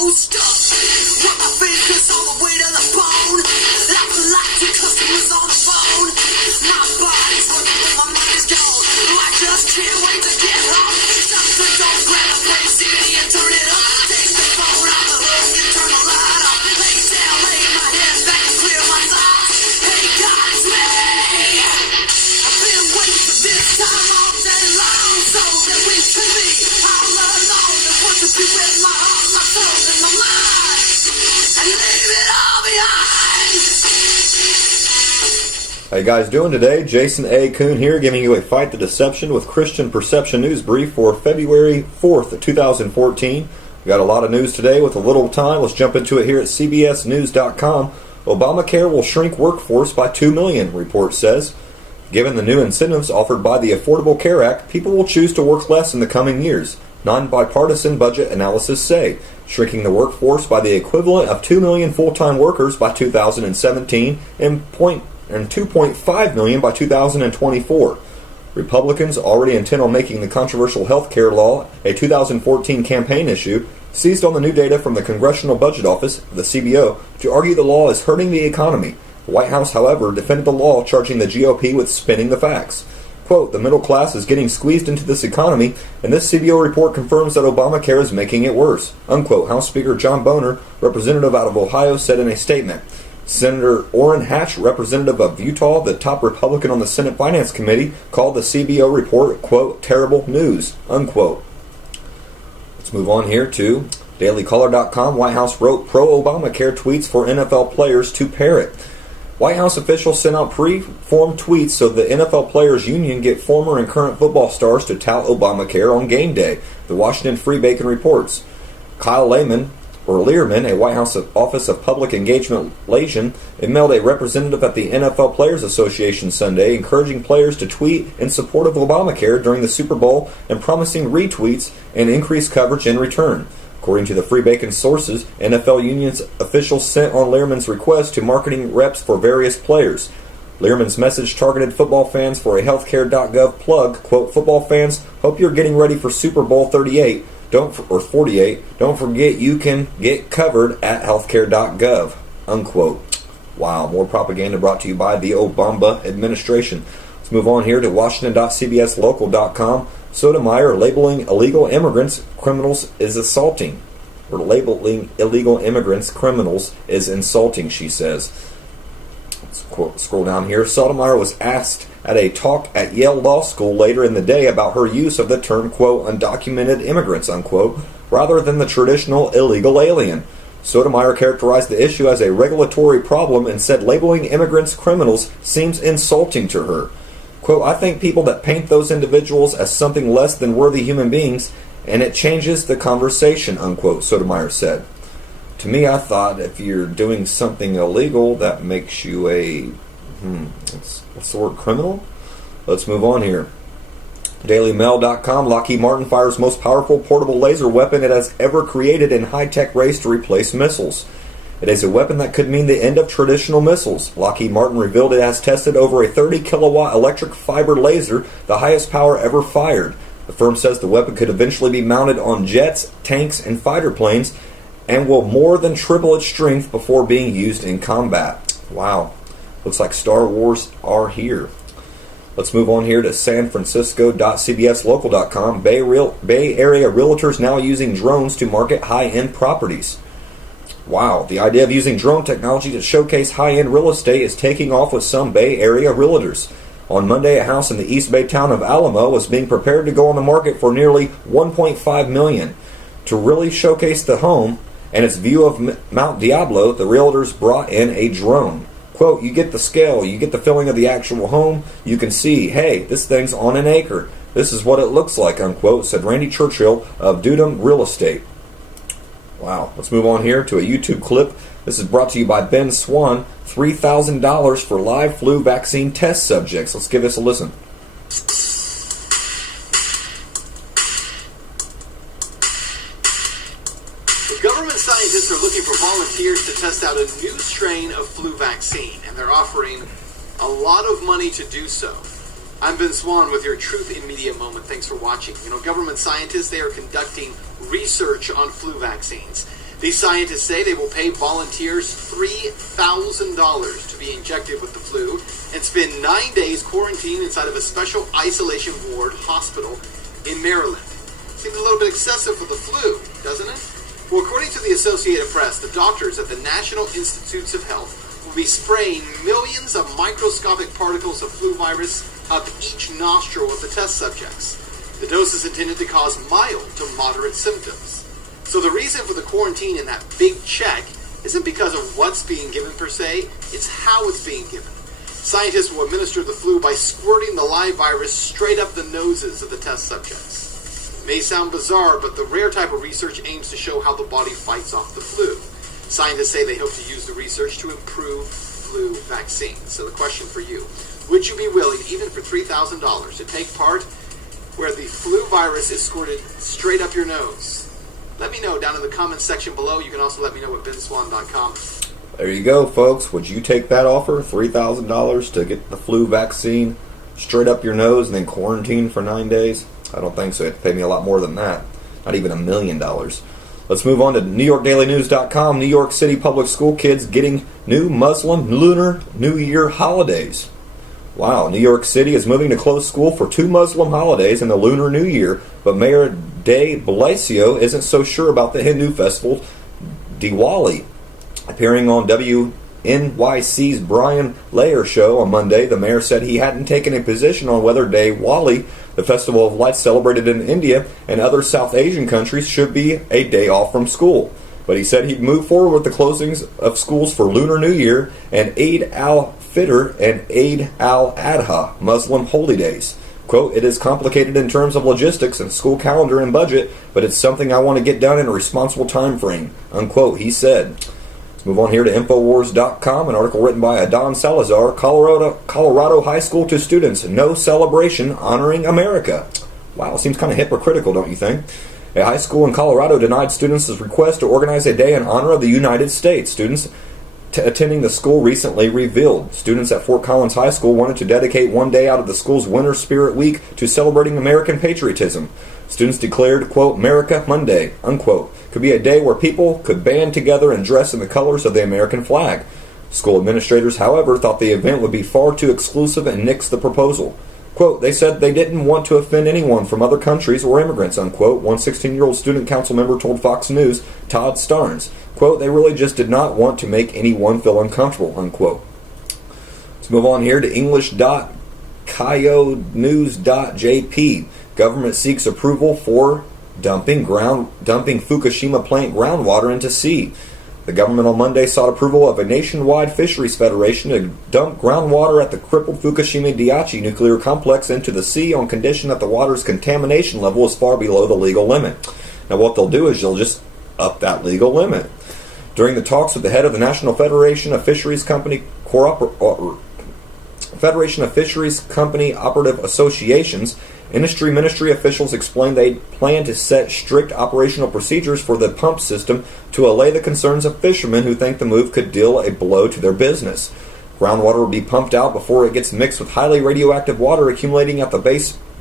toast. With my fingers all the way to the bone. Laughing like two customers on the phone. My body's working but my mind is gone. I just can't wait to get home. Shut the door, grab a play CD and turn it up. Take the phone out the hook and turn the light up. Lay down, lay my head back and clear my thoughts. Hey, God, it's me. I've been waiting for this time all day long, so that we can be all alone. And want to be with my heart, my soul, and my mind, and leave it all behind. How you guys doing today? Jason A. Kuhn here, giving you a Fight the Deception with Christian Perception news brief for February 4th, 2014. We got a lot of news today with a little time. Let's jump into it here at CBSNews.com. Obamacare will shrink workforce by 2 million, report says. Given the new incentives offered by the Affordable Care Act, people will choose to work less in the coming years. Non-bipartisan budget analysis say shrinking the workforce by the equivalent of 2 million full-time workers by 2017 and 2.5 million by 2024. Republicans, already intent on making the controversial health care law a 2014 campaign issue, seized on the new data from the Congressional Budget Office, the CBO, to argue the law is hurting the economy. The White House, however, defended the law, charging the GOP with spinning the facts. Quote, the middle class is getting squeezed into this economy, and this CBO report confirms that Obamacare is making it worse. Unquote. House Speaker John Boehner, representative out of Ohio, said in a statement. Senator Orrin Hatch, representative of Utah, the top Republican on the Senate Finance Committee, called the CBO report, quote, terrible news, unquote. Let's move on here to DailyCaller.com. White House wrote pro-Obamacare tweets for NFL players to parrot. White House officials sent out pre-formed tweets so the NFL Players Union get former and current football stars to tout Obamacare on game day, the Washington Free Bacon reports. Kyle Learman, a White House Office of Public Engagement liaison, emailed a representative at the NFL Players Association Sunday, encouraging players to tweet in support of Obamacare during the Super Bowl and promising retweets and increased coverage in return. According to the Free Bacon sources, NFL Union's officials sent on Learman's request to marketing reps for various players. Learman's message targeted football fans for a healthcare.gov plug, quote, football fans, hope you're getting ready for Super Bowl 38. 48, don't forget you can get covered at healthcare.gov, unquote. Wow, more propaganda brought to you by the Obama administration. Let's move on here to Washington.cbslocal.com. Sotomayor labeling illegal immigrants criminals is assaulting. Or labeling illegal immigrants criminals is insulting, she says. Let's scroll down here. Sotomayor was asked at a talk at Yale Law School later in the day about her use of the term, quote, undocumented immigrants, unquote, rather than the traditional illegal alien. Sotomayor characterized the issue as a regulatory problem and said labeling immigrants criminals seems insulting to her. Quote, I think people that paint those individuals as something less than worthy human beings, and it changes the conversation, unquote, Sotomayor said. To me, I thought if you're doing something illegal, that makes you a, what's the word, criminal? Let's move on here. DailyMail.com, Lockheed Martin fires most powerful portable laser weapon it has ever created in high-tech race to replace missiles. It is a weapon that could mean the end of traditional missiles. Lockheed Martin revealed it has tested over a 30-kilowatt electric fiber laser, the highest power ever fired. The firm says the weapon could eventually be mounted on jets, tanks, and fighter planes, and will more than triple its strength before being used in combat. Wow. Looks like Star Wars are here. Let's move on here to sanfrancisco.cbslocal.com. Bay Area realtors now using drones to market high-end properties. Wow, the idea of using drone technology to showcase high-end real estate is taking off with some Bay Area realtors. On Monday, a house in the East Bay town of Alamo was being prepared to go on the market for nearly $1.5 million. To really showcase the home and its view of Mount Diablo, the realtors brought in a drone. Quote, you get the scale, you get the feeling of the actual home, you can see, hey, this thing's on an acre. This is what it looks like, unquote, said Randy Churchill of Dudum Real Estate. Wow, let's move on here to a YouTube clip. This is brought to you by Ben Swan, $3,000 for live flu vaccine test subjects. Let's give this a listen. Government scientists are looking for volunteers to test out a new strain of flu vaccine, and they're offering a lot of money to do so. I'm Ben Swan with your Truth in Media moment. Thanks for watching. Government scientists, they are conducting research on flu vaccines. These scientists say they will pay volunteers $3,000 to be injected with the flu and spend 9 days quarantined inside of a special isolation ward hospital in Maryland. Seems a little bit excessive for the flu, doesn't it? Well, according to the Associated Press, the doctors at the National Institutes of Health will be spraying millions of microscopic particles of flu virus up each nostril of the test subjects. The dose is intended to cause mild to moderate symptoms. So the reason for the quarantine and that big check isn't because of what's being given per se, it's how it's being given. Scientists will administer the flu by squirting the live virus straight up the noses of the test subjects. It may sound bizarre, but the rare type of research aims to show how the body fights off the flu. Scientists say they hope to use the research to improve flu vaccines. So the question for you, would you be willing, even for $3,000, to take part where the flu virus is squirted straight up your nose? Let me know down in the comments section below. You can also let me know at benswan.com. There you go, folks. Would you take that offer, $3,000 to get the flu vaccine straight up your nose and then quarantine for 9 days? I don't think so. It'd pay me a lot more than that. Not even $1 million. Let's move on to NewYorkDailyNews.com. New York City public school kids getting new Muslim Lunar New Year holidays. Wow, New York City is moving to close school for 2 Muslim holidays and the Lunar New Year, but Mayor de Blasio isn't so sure about the Hindu festival, Diwali. Appearing on WNYC's Brian Layer show on Monday, the mayor said he hadn't taken a position on whether Diwali, the festival of lights celebrated in India and other South Asian countries, should be a day off from school. But he said he'd move forward with the closings of schools for Lunar New Year and Eid al-Fitr and Eid al-Adha, Muslim holy days. Quote, "It is complicated in terms of logistics and school calendar and budget, but it's something I want to get done in a responsible time frame," unquote, he said. Let's move on here to Infowars.com, an article written by Adon Salazar, Colorado high school to students, no celebration honoring America. Wow, seems kind of hypocritical, don't you think? A high school in Colorado denied students' request to organize a day in honor of the United States. Students attending the school recently revealed. Students at Fort Collins High School wanted to dedicate one day out of the school's Winter Spirit Week to celebrating American patriotism. Students declared, quote, "America Monday," unquote, could be a day where people could band together and dress in the colors of the American flag. School administrators, however, thought the event would be far too exclusive and nixed the proposal. Quote, "They said they didn't want to offend anyone from other countries or immigrants," unquote, one 16-year-old student council member told Fox News' Todd Starnes. Quote, "They really just did not want to make anyone feel uncomfortable," unquote. Let's move on here to English.kyonews.jp. Government seeks approval for dumping Fukushima plant groundwater into sea. The government on Monday sought approval of a nationwide fisheries federation to dump groundwater at the crippled Fukushima Daiichi nuclear complex into the sea on condition that the water's contamination level is far below the legal limit. Now what they'll do is they'll just up that legal limit. During the talks with the head of the National Federation of Fisheries Company Operative Associations, Ministry officials explained they plan to set strict operational procedures for the pump system to allay the concerns of fishermen who think the move could deal a blow to their business. Groundwater will be pumped out before it gets mixed with highly radioactive water accumulating at the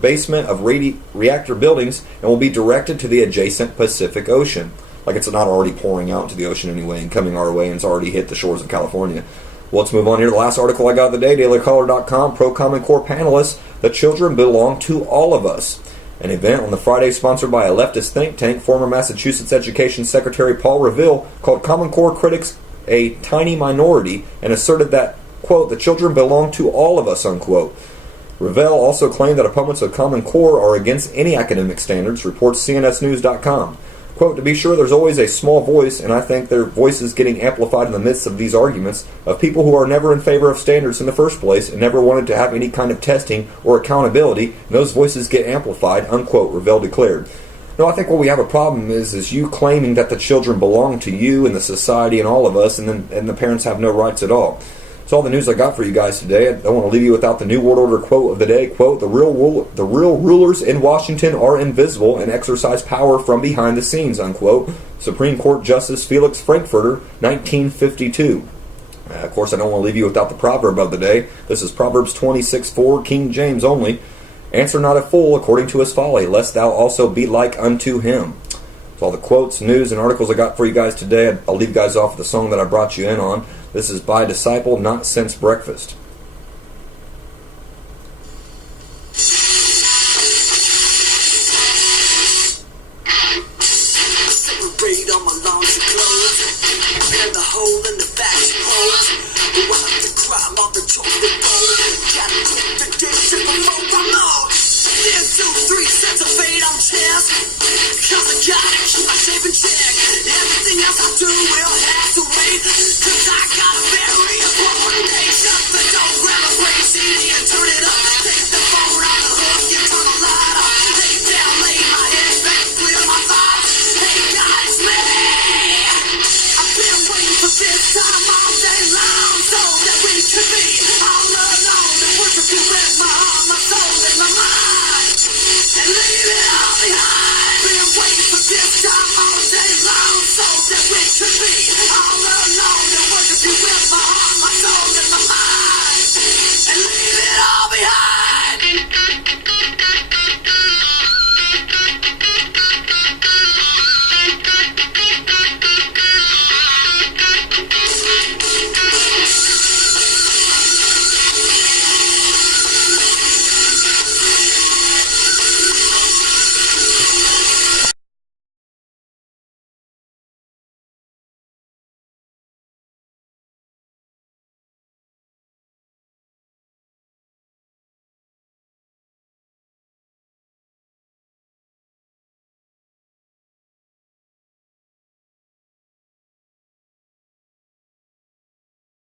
basement of reactor buildings and will be directed to the adjacent Pacific Ocean. Like it's not already pouring out into the ocean anyway and coming our way and it's already hit the shores of California. Well, let's move on here to the last article I got of the day, DailyCaller.com, pro-Common Core panelists, "The children belong to all of us." An event on the Friday sponsored by a leftist think tank, former Massachusetts Education Secretary Paul Reville called Common Core critics a tiny minority and asserted that, quote, "the children belong to all of us," unquote. Reville also claimed that opponents of Common Core are against any academic standards, reports CNSNews.com. Quote, "To be sure, there's always a small voice, and I think their voice is getting amplified in the midst of these arguments, of people who are never in favor of standards in the first place and never wanted to have any kind of testing or accountability, and those voices get amplified," unquote, Revelle declared. No, I think what we have a problem is you claiming that the children belong to you and the society and all of us, and the parents have no rights at all. That's all the news I got for you guys today. I don't want to leave you without the New World Order quote of the day. Quote, the real rulers in Washington are invisible and exercise power from behind the scenes," unquote. Supreme Court Justice Felix Frankfurter, 1952. Of course, I don't want to leave you without the proverb of the day. This is Proverbs 26:4, King James only. "Answer not a fool according to his folly, lest thou also be like unto him." That's all the quotes, news, and articles I got for you guys today. I'll leave you guys off with the song that I brought you in on. This is by Disciple, Not Since Breakfast.